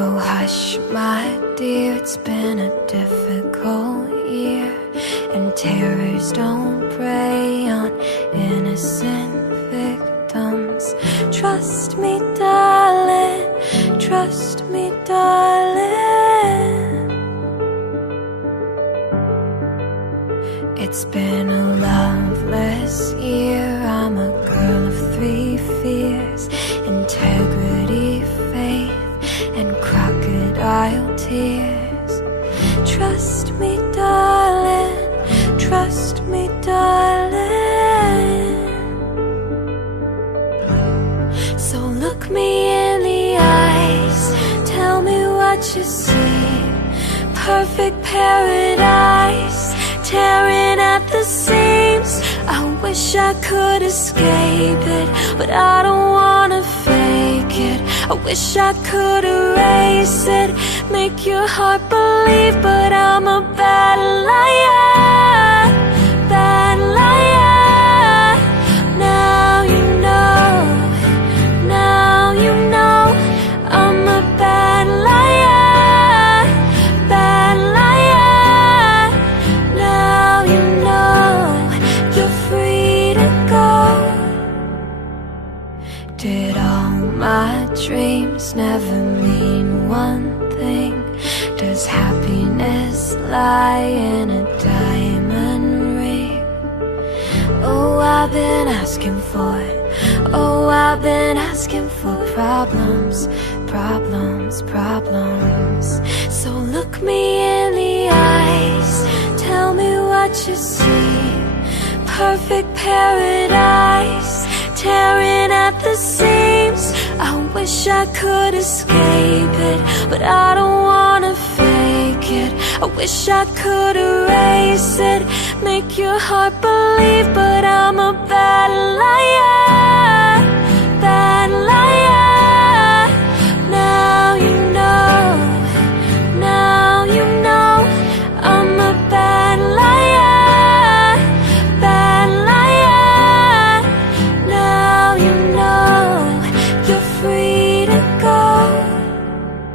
Oh hush my dear, it's been a difficult year, and terrors don't prey on innocent victims. Trust me darling, trust me darling. It's been a loveless year. I'm a girl of three fears: integrity, faith, and crocodile tears. Trust me darling, trust me darling. So look me in the eyes, tell me what you see. Perfect paradise, tearing at the seams. I wish I could escape it, but I don't wanna fake it. I wish I could erase it, make your heart believe, but I'm a bad liar, bad liar. Now you know, now you know, I'm a bad liar, bad liar. Now you know, you're free to go. Did all my dreams never mean one thing? Does happiness lie in a diamond ring? Oh, I've been asking for it. Oh, I've been asking for problems, problems, problems. So look me in the eyes, tell me what you see. Perfect paradise, tearing at the seams. I wish I could escape it, but I don't wanna fake it. I wish I could erase it, make your heart believe, but I'm a bad liar.